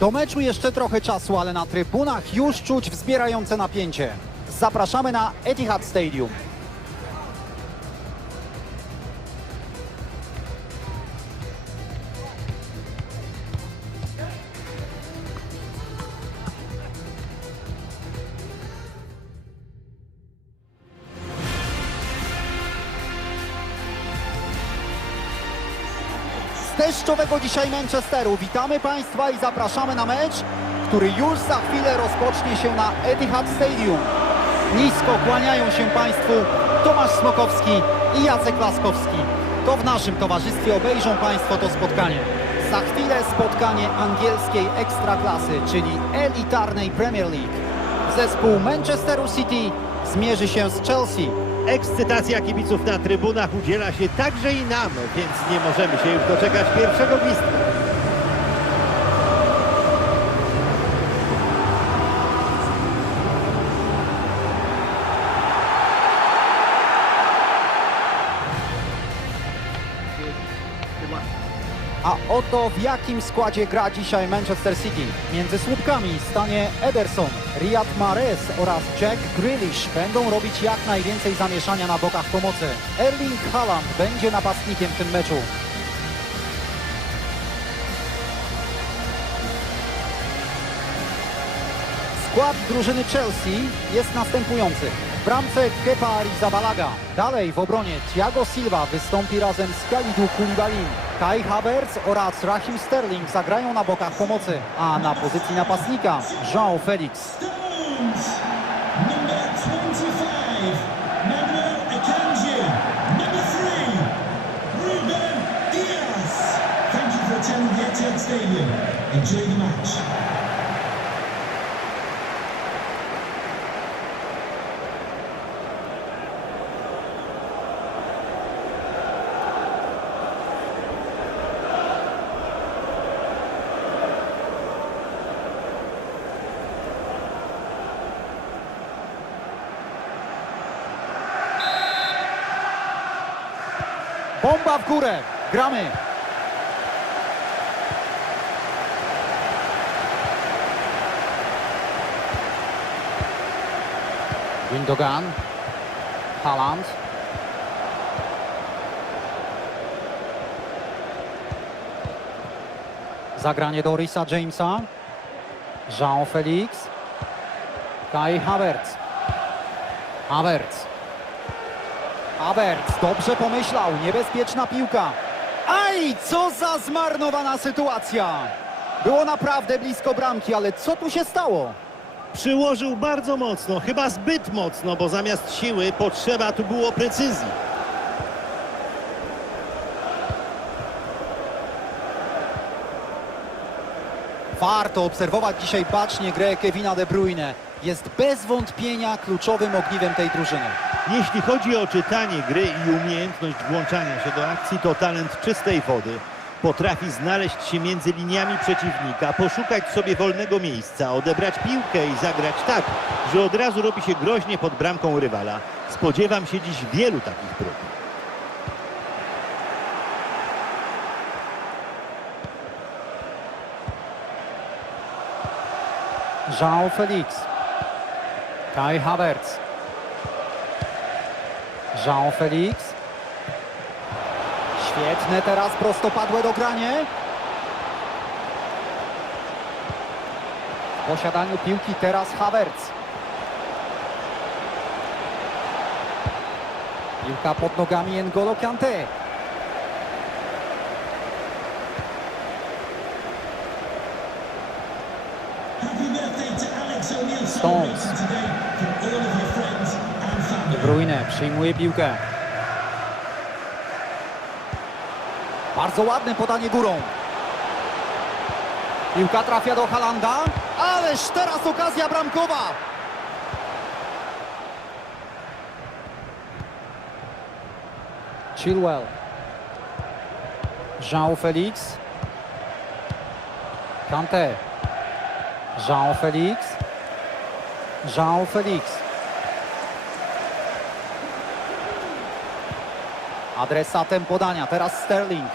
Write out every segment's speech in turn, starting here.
Do meczu jeszcze trochę czasu, ale na trybunach już czuć wzbierające napięcie. Zapraszamy na Etihad Stadium. Deszczowego dzisiaj Manchesteru witamy Państwa i zapraszamy na mecz, który już za chwilę rozpocznie się na Etihad Stadium. Nisko kłaniają się Państwu Tomasz Smokowski i Jacek Laskowski. To w naszym towarzystwie obejrzą Państwo to spotkanie. Za chwilę spotkanie angielskiej ekstraklasy, czyli elitarnej Premier League. Zespół Manchesteru City zmierzy się z Chelsea. Ekscytacja kibiców na trybunach udziela się także i nam, więc nie możemy się już doczekać pierwszego gwizdka. A oto w jakim składzie gra dzisiaj Manchester City. Między słupkami stanie Ederson, Riyad Mahrez oraz Jack Grealish będą robić jak najwięcej zamieszania na bokach pomocy. Erling Haaland będzie napastnikiem w tym meczu. Skład drużyny Chelsea jest następujący. W bramce Kepa Arrizabalaga. Dalej w obronie Thiago Silva wystąpi razem z Kalidou Koulibaly. Kai Havertz oraz Raheem Sterling zagrają na bokach pomocy, a na pozycji napastnika João Felix. Number 25, Manuel Akanji. Number 3, Ruben Diaz. Thank you for attending the Etihad Stadium. Enjoy the match. Bomba w górę. Gramy. Gündogan. Haaland. Zagranie do Risa Jamesa. Jean Felix. Kai Havertz. Havertz. Havertz dobrze pomyślał, niebezpieczna piłka. Aj, co za zmarnowana sytuacja! Było naprawdę blisko bramki, ale co tu się stało? Przyłożył bardzo mocno, chyba zbyt mocno, bo zamiast siły potrzeba tu było precyzji. Warto obserwować dzisiaj bacznie grę Kevina De Bruyne. Jest bez wątpienia kluczowym ogniwem tej drużyny. Jeśli chodzi o czytanie gry i umiejętność włączania się do akcji, to talent czystej wody. Potrafi znaleźć się między liniami przeciwnika, poszukać sobie wolnego miejsca, odebrać piłkę i zagrać tak, że od razu robi się groźnie pod bramką rywala. Spodziewam się dziś wielu takich prób. Jean Felix. Kai Havertz. Jean Felix. Świetne teraz prostopadłe dogranie. W posiadaniu piłki teraz Havertz. Piłka pod nogami N'Golo Kante. Przyjmuje piłkę. Bardzo ładne podanie górą. Piłka trafia do Halanda, ależ teraz okazja bramkowa. Chilwell. Jean Felix. Kante. Jean Felix. Jean Felix. Adresatem podania, teraz Sterling.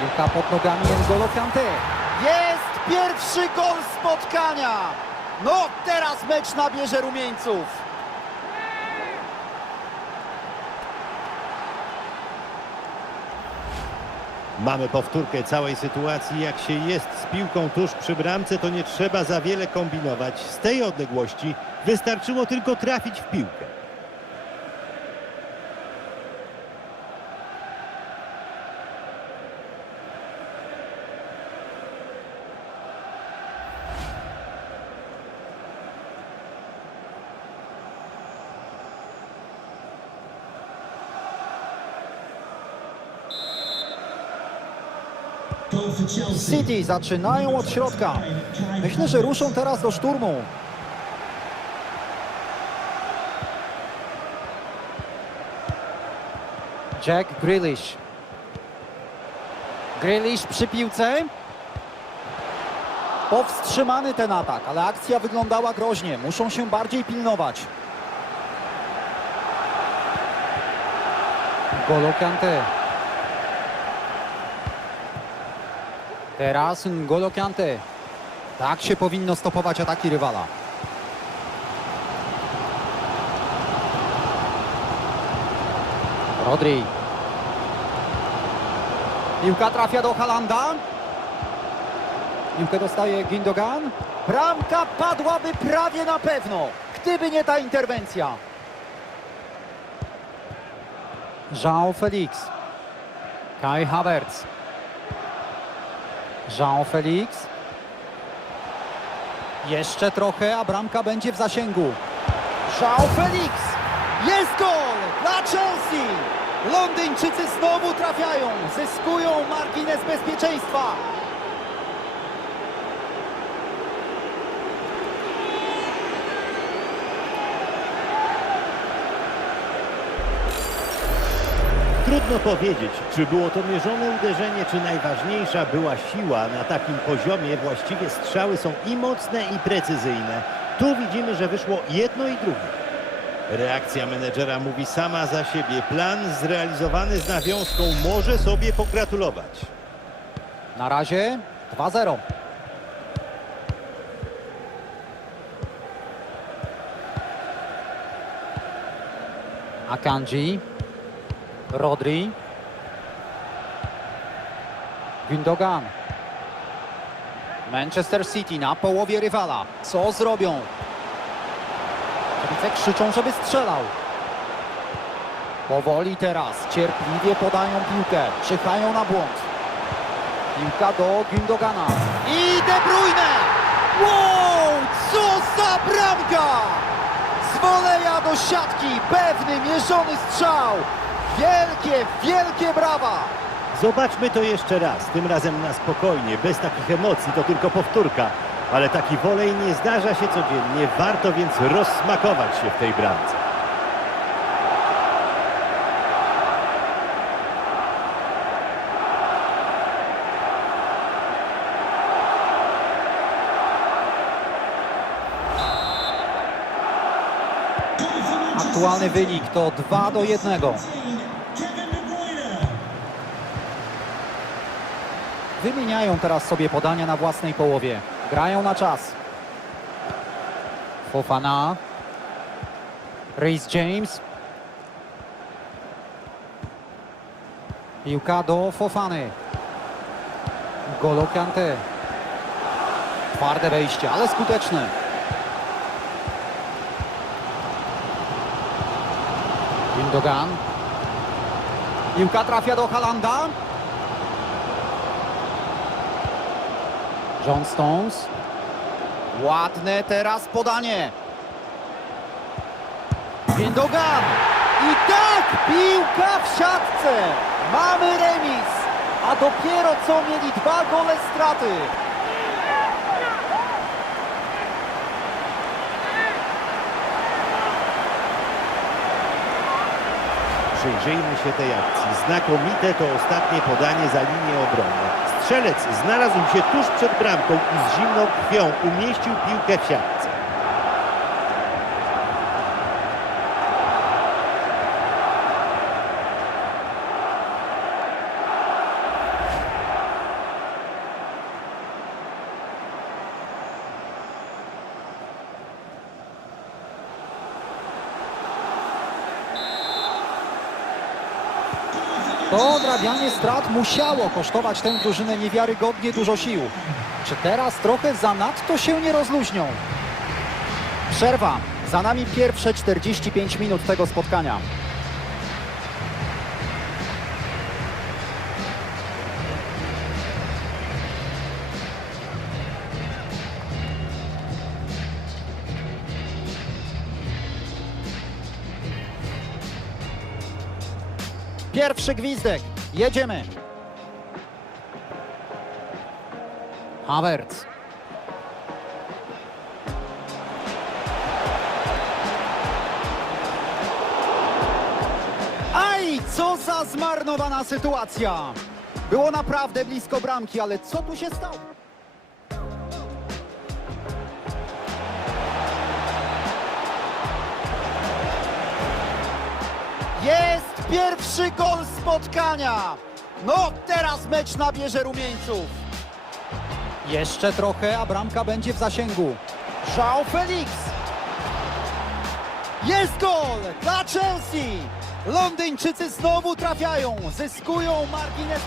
Piłka pod nogami N'Golo Kante. Jest pierwszy gol spotkania! No teraz mecz nabierze rumieńców. Mamy powtórkę całej sytuacji. Jak się jest z piłką tuż przy bramce, to nie trzeba za wiele kombinować. Z tej odległości wystarczyło tylko trafić w piłkę. City zaczynają od środka. Myślę, że ruszą teraz do szturmu. Jack Grealish. Grealish przy piłce. Powstrzymany ten atak, ale akcja wyglądała groźnie. Muszą się bardziej pilnować. Golo Kante. Teraz N'Golo Kante. Tak się powinno stopować ataki rywala. Rodri. Piłka trafia do Halanda. Piłkę dostaje Gindogan. Bramka padłaby prawie na pewno, gdyby nie ta interwencja. Jean Felix. Kai Havertz. Jean Felix. Jeszcze trochę, a bramka będzie w zasięgu. Jean Felix. Jest gol dla Chelsea. Londyńczycy znowu trafiają. Zyskują margines bezpieczeństwa. Trudno powiedzieć, czy było to mierzone uderzenie, czy najważniejsza była siła. Na takim poziomie właściwie strzały są i mocne, i precyzyjne. Tu widzimy, że wyszło jedno i drugie. Reakcja menedżera mówi sama za siebie. Plan zrealizowany z nawiązką może sobie pogratulować. Na razie 2-0. Akanji. Rodri. Gündogan. Manchester City na połowie rywala. Co zrobią? Kibice krzyczą, żeby strzelał. Powoli teraz, cierpliwie podają piłkę, czyhają na błąd. Piłka do Gündogana. I De Bruyne! Wow! Co za bramka! Z woleja do siatki, pewny, mierzony strzał. Wielkie, wielkie brawa! Zobaczmy to jeszcze raz, tym razem na spokojnie, bez takich emocji, to tylko powtórka. Ale taki wolej nie zdarza się codziennie, warto więc rozsmakować się w tej bramce. Aktualny wynik to 2 do 1. Wymieniają teraz sobie podania na własnej połowie. Grają na czas. Fofana. Reece James. Piłka do Fofany. Golo Kante. Twarde wejście, ale skuteczne. Gündogan. Piłka trafia do Halanda. John Stones. Ładne teraz podanie. Gündogan. I tak, piłka w siatce. Mamy remis. A dopiero co mieli dwa gole straty. Przyjrzyjmy się tej akcji. Znakomite to ostatnie podanie za linię obrony. Strzelec znalazł się tuż przed bramką i z zimną krwią umieścił piłkę w siatce. To odrabianie strat musiało kosztować tę drużynę niewiarygodnie dużo sił. Czy teraz trochę zanadto się nie rozluźnią? Przerwa. Za nami pierwsze 45 minut tego spotkania. Pierwszy gwizdek. Jedziemy. Havertz. Aj, co za zmarnowana sytuacja. Było naprawdę blisko bramki, ale co tu się stało? Jest pierwszy gol spotkania. No, teraz mecz nabierze rumieńców. Jeszcze trochę, a bramka będzie w zasięgu. João Felix. Jest gol dla Chelsea. Londyńczycy znowu trafiają, zyskują margines.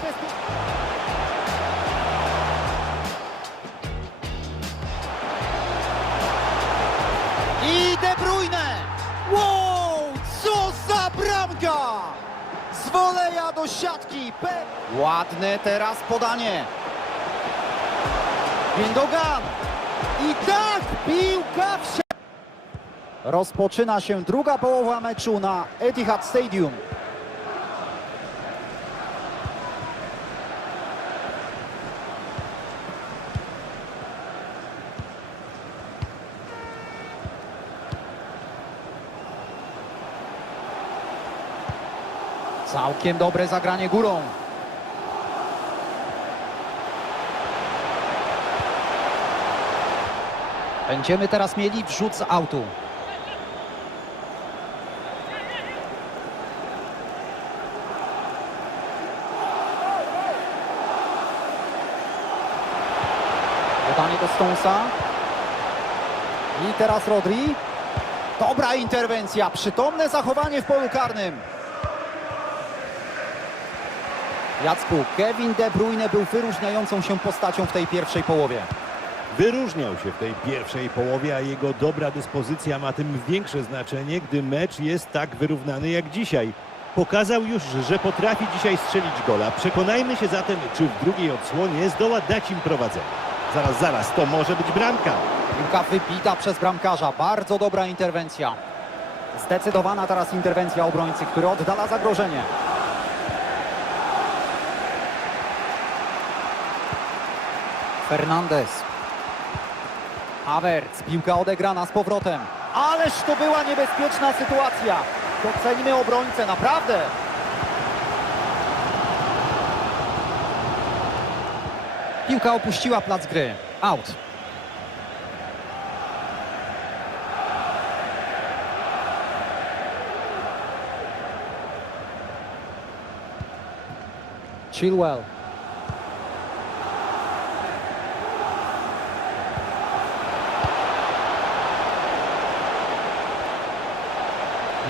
Woleja do siatki. Pe... Ładne teraz podanie. Gündogan. I tak piłka w Rozpoczyna się druga połowa meczu na Etihad Stadium. Całkiem dobre zagranie górą. Będziemy teraz mieli wrzut z autu. Podanie do Stonesa. I teraz Rodri. Dobra interwencja, przytomne zachowanie w polu karnym. Jacku, Kevin De Bruyne był wyróżniającą się postacią w tej pierwszej połowie. Wyróżniał się w tej pierwszej połowie, a jego dobra dyspozycja ma tym większe znaczenie, gdy mecz jest tak wyrównany jak dzisiaj. Pokazał już, że potrafi dzisiaj strzelić gola. Przekonajmy się zatem, czy w drugiej odsłonie zdoła dać im prowadzenie. Zaraz, zaraz, to może być bramka. Piłka wybita przez bramkarza. Bardzo dobra interwencja. Zdecydowana teraz interwencja obrońcy, który oddala zagrożenie. Fernandez. Havertz. Piłka odegrana z powrotem. Ależ to była niebezpieczna sytuacja. Docenimy obrońcę, naprawdę. Piłka opuściła plac gry. Out. Chilwell.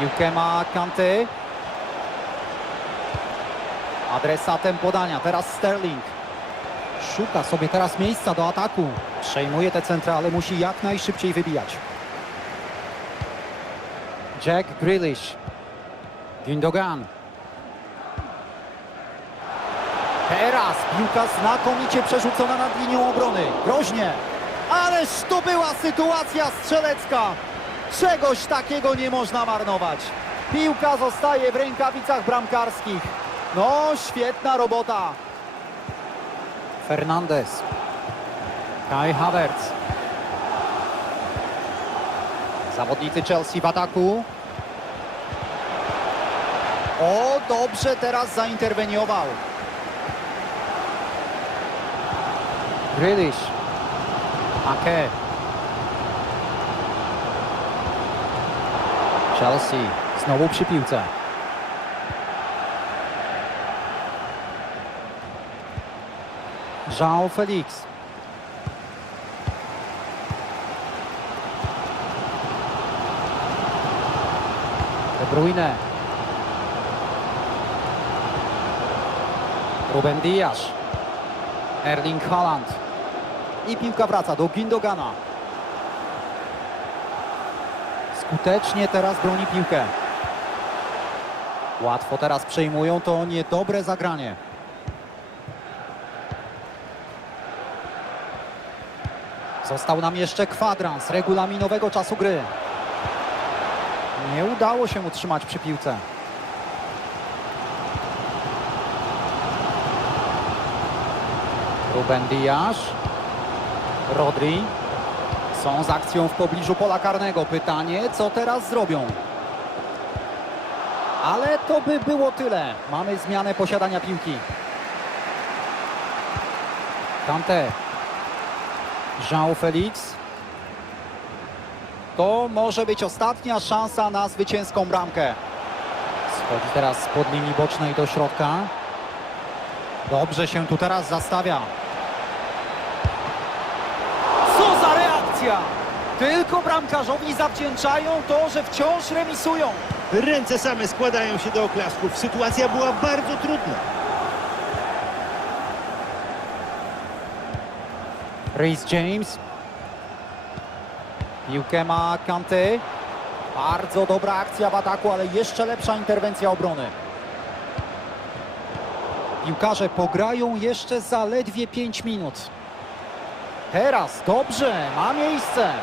Piłkę Kanty. Adresatem podania. Teraz Sterling. Szuka sobie teraz miejsca do ataku. Przejmuje te centry, ale musi jak najszybciej wybijać. Jack Grealish. Gündogan. Teraz piłka znakomicie przerzucona nad linią obrony. Groźnie. Ależ to była sytuacja strzelecka. Czegoś takiego nie można marnować. Piłka zostaje w rękawicach bramkarskich. No, świetna robota. Fernandez. Kai Havertz. Zawodnicy Chelsea w ataku. O, dobrze teraz zainterweniował. Grealish. Ake. Chelsea znowu przy piłce. João Felix. De Bruyne. Ruben Dias. Erling Haaland. I piłka wraca do Gindogana. Skutecznie teraz broni piłkę. Łatwo teraz przejmują to niedobre zagranie. Został nam jeszcze kwadrans regulaminowego czasu gry. Nie udało się utrzymać przy piłce. Ruben Dias. Rodri. Są z akcją w pobliżu pola karnego. Pytanie, co teraz zrobią? Ale to by było tyle. Mamy zmianę posiadania piłki. Kante. Jean Felix. To może być ostatnia szansa na zwycięską bramkę. Schodzi teraz spod linii bocznej do środka. Dobrze się tu teraz zastawia. Co reakcja! Tylko bramkarzowi zawdzięczają to, że wciąż remisują. Ręce same składają się do oklasków. Sytuacja była bardzo trudna. Reece James. Piłkę ma Kanty. Bardzo dobra akcja w ataku, ale jeszcze lepsza interwencja obrony. Piłkarze pograją jeszcze zaledwie 5 minut. Teraz dobrze, ma miejsce.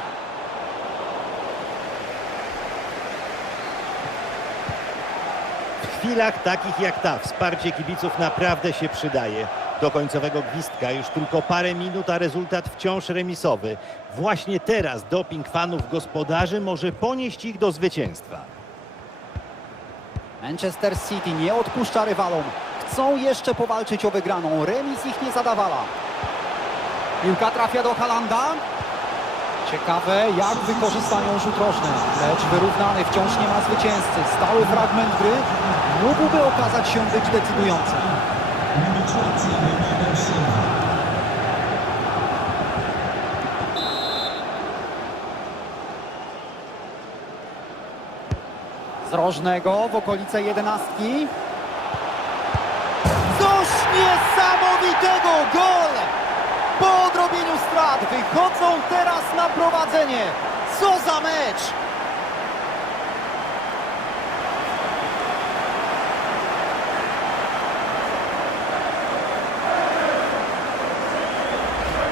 W chwilach takich jak ta wsparcie kibiców naprawdę się przydaje. Do końcowego gwizdka już tylko parę minut, a rezultat wciąż remisowy. Właśnie teraz doping fanów gospodarzy może ponieść ich do zwycięstwa. Manchester City nie odpuszcza rywalom. Chcą jeszcze powalczyć o wygraną. Remis ich nie zadawala. Piłka trafia do Halanda. Ciekawe, jak wykorzystają rzut rożny. Lecz wyrównany wciąż nie ma zwycięzcy. Stały fragment gry mógłby okazać się być decydujący. Number 20, Bernardo Silva. Z rożnego w okolice jedenastki. Coś niesamowitego! Gol! Po odrobieniu strat wychodzą teraz na prowadzenie. Co za mecz!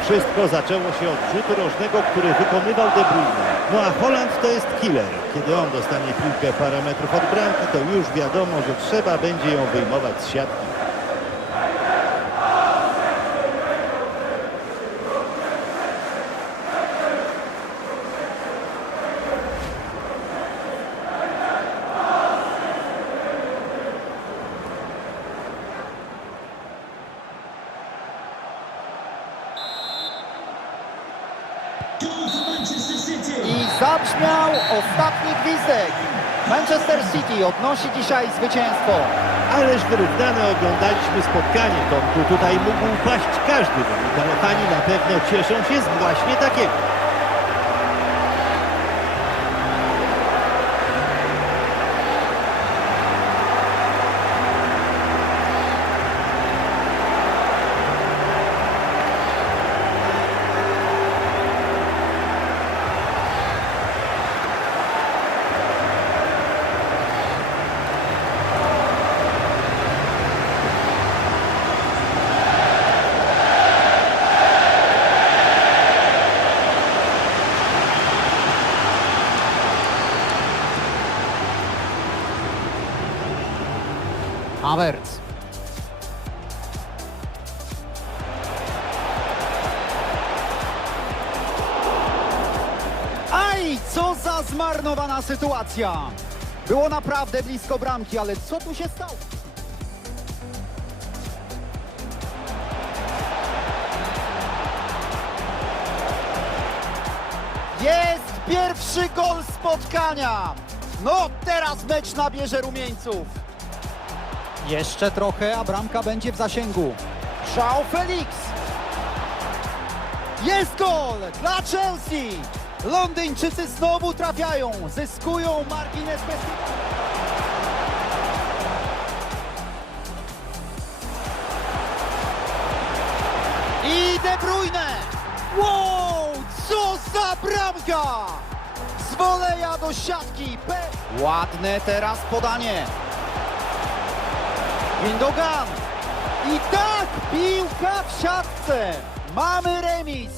Wszystko zaczęło się od rzutu rożnego, który wykonywał De Bruyne. No a Holland to jest killer. Kiedy on dostanie piłkę parę metrów od bramki, to już wiadomo, że trzeba będzie ją wyjmować z siatki. Goal for Manchester City. I zabrzmiał ostatni gwizdek. Manchester City odnosi dzisiaj zwycięstwo. Ależ wyrównane oglądaliśmy spotkanie, Tomku. Tutaj mógł paść każdy wynik, ale pani na pewno cieszą się z właśnie takiego. Havertz. Aj, co za zmarnowana sytuacja! Było naprawdę blisko bramki, ale co tu się stało? Jest pierwszy gol spotkania! No, teraz mecz nabierze rumieńców. Jeszcze trochę, a bramka będzie w zasięgu. João Felix. Jest gol dla Chelsea. Londyńczycy znowu trafiają, zyskują margines bezpieczeństwa. I De Bruyne. Wow, co za bramka! Z woleja do siatki. Ładne teraz podanie. Gündogan. I tak, piłka w siatce. Mamy remis.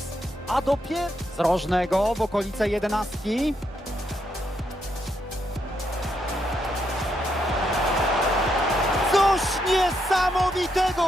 A dopiero z rożnego w okolice jedenastki. Coś niesamowitego!